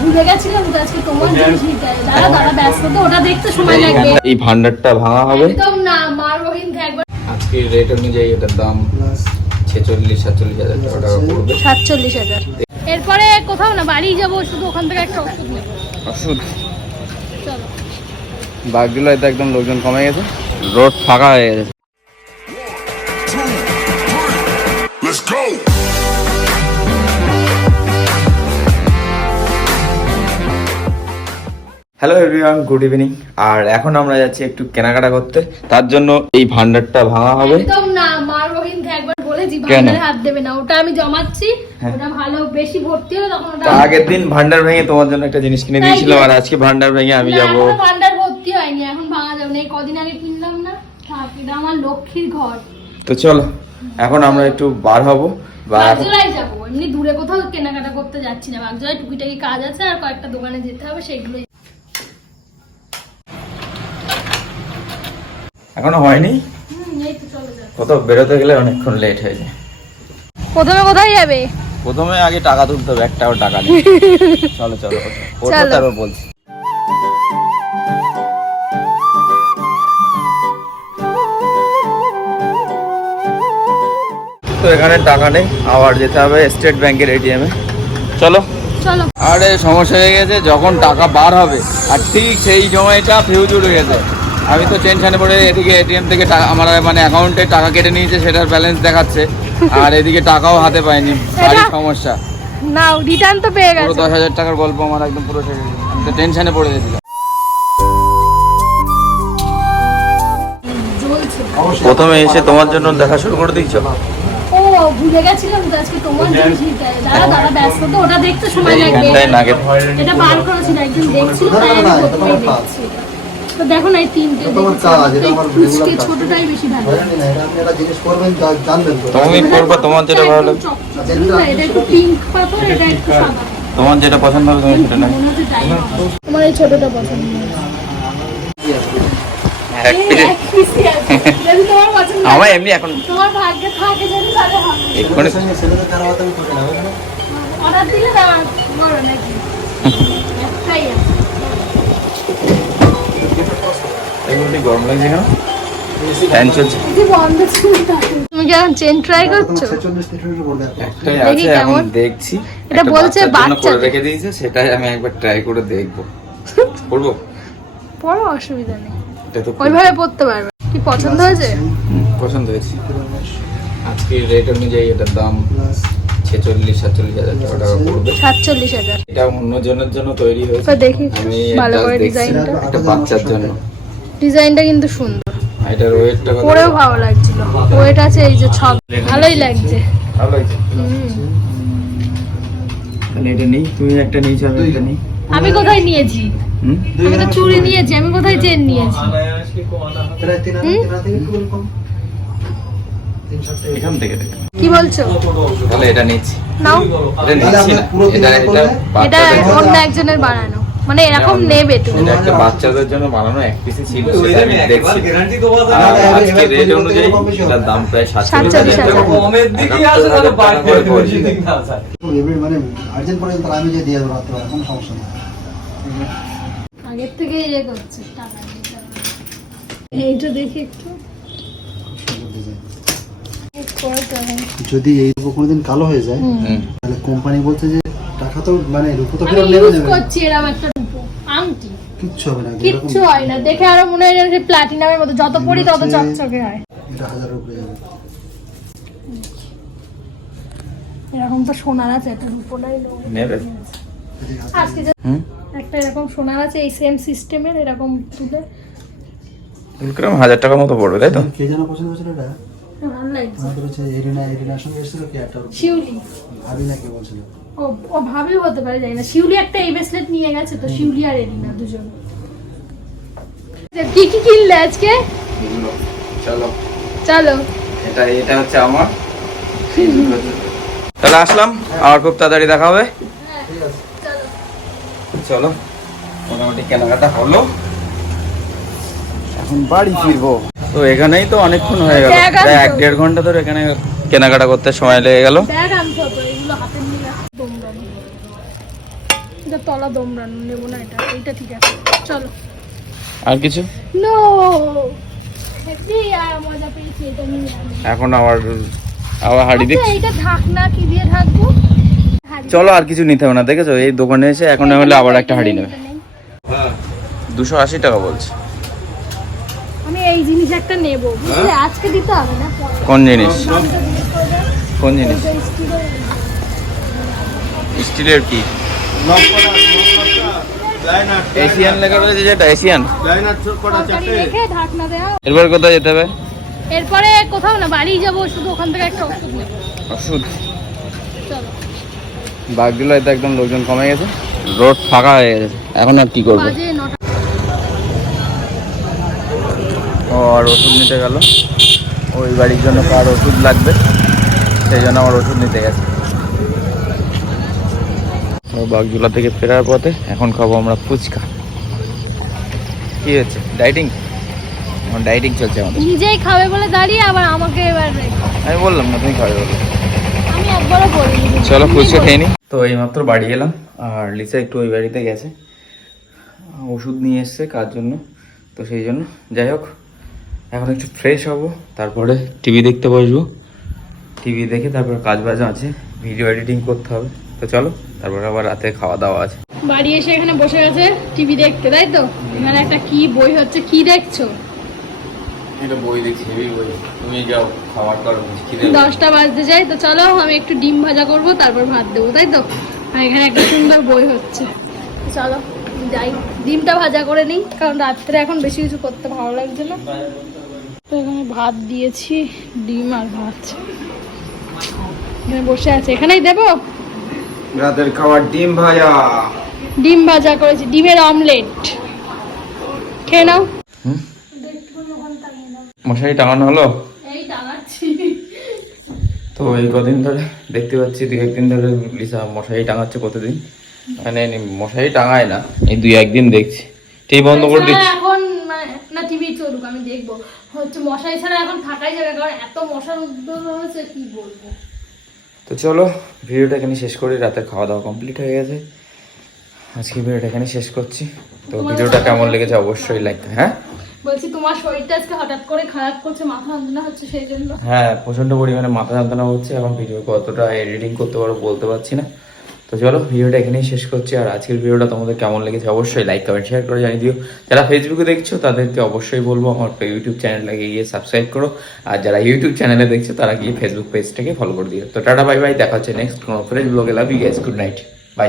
ভুলে গেছিলাম তো আজকে তোমার জিনিস নিতে হবে। দাঁড়া দাঁড়া ব্যস্ত তো ওটা দেখতে সময় লাগবে। এই ভান্ডারটা ভাঙা হবে। একদম না মার একবার আজকে রেট অনুযায়ী এটার দাম ছেচল্লিশ সাতচল্লিশ হাজার টাকা পড়বে। সাতচল্লিশ হাজার। এরপরে কোথাও না বাড়ি যাব শুধু ওখান থেকে একটা ওষুধ নেব। ওষুধ? চলো। বাঘগুলো একদম লোকজন কমে গেছে। রোড ফাঁকা হয়ে গেছে। Let's go. Hello everyone good evening আর এখন আমরা যাচ্ছি একটু কেনাকাটা করতে। তার জন্য এই ভান্ডারটা ভাঙা হবে। একদম না মার রহিমকে একবার বলেছি? ভান্ডারে হাত দেবে না। ওটা আমি জমাচ্ছি হ্যাঁ। ওটা ভালো বেশি ভর্তি হলে তখন ওটা আগের দিন ভান্ডার ভেঙে তোমার জন্য একটা জিনিস কিনে দিয়েছিলাম আর আজকে ভান্ডার ভেঙে আমি যাব। ভান্ডার ভর্তি হয়নি এখন ভাঙা যাবে। না এই কদিন আগে কিনলাম না। এটা আমার লক্ষ্মীর ঘর। তো চলো এখন আমরা একটু বার হব। বাগজোড়ায় যাব। এমনি দূরে কোথাও কেনাকাটা করতে যাচ্ছি না। বাগজোড়ায় টুকিটাকি কাজ আছে আর কয়েকটা দোকানে যেতে হবে সেগুলোই এখনও হয়নি? হুম, এই তো চলে যাচ্ছে। কোথাও বেরোতে গেলে অনেকক্ষণ লেট হয়ে যায়। প্রথমে কোথায় যাবে? প্রথমে আগে টাকা তুলতে হবে একটাও টাকা নেই। চলো চলো তারপর বলছি। তো এখানে টাকা নেই আবার যেতে হবে স্টেট ব্যাংকের এটিএম এ। চলো। চলো। আরে সমস্যা হয়ে গেছে যখন টাকা বার হবে আর ঠিক সেই সময়টা ফিউজ উঠে গেছে। আমি তো টেনশনে পড়ে এদিকে এটিএম থেকে টাকা আমার মানে অ্যাকাউন্টে টাকা কেটে নিয়েছে সেটার ব্যালেন্স দেখাচ্ছে। আর এদিকে টাকাও হাতে পাইনি বাড়ির সমস্যা। না রিটার্ন তো পেয়ে পুরো দশ হাজার টাকার গল্প আমার একদম পুরো শেষ আমি তো টেনশনে পড়ে গেছিলাম। প্রথমে এসে তোমার জন্য দেখা শুরু করে দিয়েছ? ও ভুলে গেছিলাম তো আজকে তোমার হবে। দাঁড়া দাঁড়া ব্যস্ত তো ওটা দেখতে সময় লাগবে। এটা বার করেছিল একদিন দেখছিল তাই আমি দেখছি। তো দেখো না এই তিনটে তোমার কাজ, এটা আমার খুঁজতে ছোটটাই বেশি ভালো। জানি না, এটা আপনি একটা জিনিস করবেন জানবেন তো। তুমি করবে তোমার যেটা ভালো লাগে। এটা একটু পিঙ্ক পাথর এটা একটু সাদা। তোমার যেটা পছন্দ হবে তুমি সেটা নাও। মনে হবে। তোমার এই ছোটটা পছন্দ হয়, আমার এমনি এখন তোমার ভাগ্যে থাকে যদি তাহলে হবে। এক্ষুনি ছেলেদের কারও হাতে আমি করি না, অর্ডার দিলে দেওয়া বড় নাকি একটাই আছে এগুলো গরম লাগছে কেন? ফ্যান চলছে। যদি বন্ধ ছিল তাহলে। তুমি কি এখন চেন ট্রাই করছ? তোমার 46 লিটারের বলে আপনি। একটাই আছে এখন দেখছি। এটা বলছে বাচ্চার জন্য করে বাচ্চাদের। রেখে দিয়েছে সেটাই আমি একবার ট্রাই করে দেখব। করব? বড় অসুবিধা নেই। এটা তো খুব- ওইভাবে পড়তে পারবে। কি পছন্দ হয়েছে? পছন্দ হয়েছে। আজকে রেট অনুযায়ী এটার দাম ছেচল্লিশ সাতচল্লিশ হাজার টাকা পড়বে। সাতচল্লিশ হাজার। এটা অন্যজনের জন্য তৈরি হয়েছে। দেখি ভালো করে ডিজাইনটা একটা বাচ্চার জন্য। ডিজাইনটা কিন্তু সুন্দর। এটার ওয়েটটা কত? পরেও ভালো লাগছিল। ওয়েট আছে এই যে ছক ভালোই লাগছে। ভালো লাগছে। তাহলে এটা নেই? তুমি একটা নিয়েছো আমি একটা নেই? আমি কোথায় নিয়েছি? আমি তো চুড়ি নিয়েছি আমি কোথায় চেন নিয়েছি। এখান থেকে কি বলছো? তাহলে এটা নিচ্ছি। নাও। এটা নিচ্ছি না। এটা এটা এটা অন্য একজনের বানানো। মানে এরকম নেবে তুমি। এটা একটা বাচ্চাদের জন্য বানানো এক পিসে ছিল সেটা আমি দেখছি। গ্যারান্টি আর আজকে রেট অনুযায়ী এটার দাম প্রায় সাতচল্লিশ সাতচল্লিশ হাজার টাকা কমের দিকেই আছে একাত্তর হাজার টাকা করে পড়ছে। এবার মানে আর্জেন্ট পর্যন্ত আমি যে দিয়ে দেবো রাত্রে বেলা, কোনো সমস্যা নেই। আগের থেকে ইয়ে করছে টাকা এইটা দেখি একটু। যদি এই কোনোদিন কালো হয়ে যায় তাহলে কোম্পানি বলছে যে টাকা তো মানে রূপো তো ফেরত নেবে যাবে করছি এরকম একটা রূপো আংটি। কিচ্ছু হবে না কিচ্ছু হয় না দেখে আরও মনে হয় যে প্লাটিনামের মতো যত পরি তত চকচকে হয়। এটা হাজার উপরে যাবে। এরকম তো সোনার আছে একটা রূপোটাই নেব। নেবে। আজকে যে একটা এরকম সোনার আছে এই সেম সিস্টেমের এরকম তুলে। কীরকম হাজার টাকার মতো পড়বে তাই তো? কে যেন পছন্দ করেছিল এটা? ভালো লাগছে। এরিনা এরিনার সঙ্গে এসেছিল কি একটা শিউলি। ভাবি না কে বলছিল? ও ও ভাবেও হতে পারে জানি না। শিউলি একটা এই ব্রেসলেট নিয়ে গেছে তো শিউলি আর এলিনা দুজন। কি কি কিনলে আজকে? চলো। চলো। এটা এটা হচ্ছে আমার। তাহলে আসলাম আর খুব তাড়াতাড়ি দেখা হবে। চলো চলো মোটামুটি কেনাকাটা হলো। এখন বাড়ি ফিরবো। তো এখানেই তো অনেকক্ষণ হয়ে গেল। এক দেড় ঘণ্টা ধরে এখানে কেনাকাটা করতে সময় লেগে গেল ব্যাগ আনতে হবে এগুলো হাতে নিয়ে রাখ দমদম এটা তলা দমড়ানো নেব না এটা এইটা ঠিক আছে চলো। আর কিছু? নো এটা। এখন আবার আবার হাড়ি আচ্ছা, দেখছি। এইটা ঢাকনা কি দিয়ে ঢাকবো? হাঁড়ি। চলো আর কিছু নিতে হবে না দেখেছ? এই দোকানে এসে এখন হলে আবার একটা হাড়ি নেবে। দুশো আশি টাকা বলছে। আমি এই জিনিস একটা নেব বুঝলে? আজকে দিতে হবে না কোন জিনিস। কোন জিনিস? স্টিলের কি? এশিয়ান লেখা রয়েছে যেটা এশিয়ান? এরপর কোথায় যেতে হবে? এরপরে কোথাও না বাড়ি যাব শুধু ওখান থেকে একটা ওষুধ নেব। ওষুধ? বাঘগুলো এতে একদম লোকজন কমে গেছে। রোড ফাঁকা হয়ে গেছে। এখন আর কি করব? ও আর ওষুধ নিতে গেল। ওই বাড়ির জন্য কার ওষুধ লাগবে। সেই জন্য আমার ওষুধ নিতে গেছে। বাগজোলা থেকে ফেরার পথে এখন খাব আমরা ফুচকা। কি হচ্ছে? ডাইটিং এখন ডাইটিং চলছে আমাদের। নিজেই খাবে বলে দাঁড়িয়ে আবার আমাকে এবার আমি বললাম না তুমি খাবে বলো। আমি একবারও বলিনি চলো ফুচকা খেয়ে নিই তো এইমাত্র বাড়ি এলাম আর লিসা একটু ওই বাড়িতে গেছে। ওষুধ নিয়ে এসছে কার জন্য? তো সেই জন্য। যাই হোক এখন একটু ফ্রেশ হব তারপরে টিভি দেখতে বসবো। টিভি দেখে তারপর কাজ বাজ আছে ভিডিও এডিটিং করতে হবে। তো চলো তারপর আবার রাতে খাওয়া দাওয়া আছে। বাড়ি এসে এখানে বসে আছে টিভি দেখতে তাই তো? এখানে একটা কি বই হচ্ছে কি দেখছ? এটা বই দেখছি হেভি বই। তুমি যাও খাবার করো দশটা বাজতে যাই তো চলো আমি একটু ডিম ভাজা করব তারপর ভাত দেবো তাই তো? আর এখানে একটা সুন্দর বই হচ্ছে। চলো যাই। ডিমটা ভাজা করে নিই কারণ রাত্রে এখন বেশি কিছু করতে ভালো লাগছে না। তো এখানে ভাত দিয়েছি ডিম আর ভাত। এখানে বসে আছে। এখানেই দেবো? রাতের খাবার ডিম ভাজা। ডিম ভাজা করেছি ডিমের অমলেট। খেয়ে নাও। হুম? মশারি টাঙানো হলো? তো এই কদিন ধরে দেখতে পাচ্ছি দুই একদিন ধরে লিসা মশারি টাঙাচ্ছে প্রতিদিন। মানে মশারি টাঙায় না এই দুই একদিন দেখছি। টিভি বন্ধ করে দিচ্ছি। এখন মানে না টিভি চলুক আমি দেখব। হচ্ছে মশারি ছাড়া এখন থাকাই যাবে কারণ এত মশার উদ্যোগ হয়েছে কি বলব? তো চলো ভিডিওটা এখানে শেষ করি রাতের খাওয়া দাওয়া কমপ্লিট হয়ে গেছে। আজকে ভিডিওটা এখানে শেষ করছি। তো ভিডিওটা কেমন লেগেছে অবশ্যই লাইক হ্যাঁ? বলছি তোমার শরীরটা আজকে হঠাৎ করে খারাপ করছে মাথা যন্ত্রণা হচ্ছে সেই জন্য। হ্যাঁ প্রচণ্ড পরিমাণে মাথা যন্ত্রণা হচ্ছে এখন ভিডিও কতটা এডিটিং করতে পারব বলতে পারছি না। তো চলো, ভিডিওটা এখানেই শেষ করছি। আর আজকের ভিডিওটা তোমাদের কেমন লেগেছে অবশ্যই লাইক কমেন্ট শেয়ার করে জানিয়ে দিও। যারা ফেসবুকে দেখছ, তাদেরকে অবশ্যই বলব, আমার ইউটিউব চ্যানেলটাকে গিয়ে সাবস্ক্রাইব করো। আর যারা ইউটিউব চ্যানেলে দেখছ, তারা গিয়ে ফেসবুক পেজটাকে ফলো করে দিও। তো টাটা বাই বাই দেখা হচ্ছে নেক্সট কোনো ফ্রেন্ড ব্লগে love you guys good night bye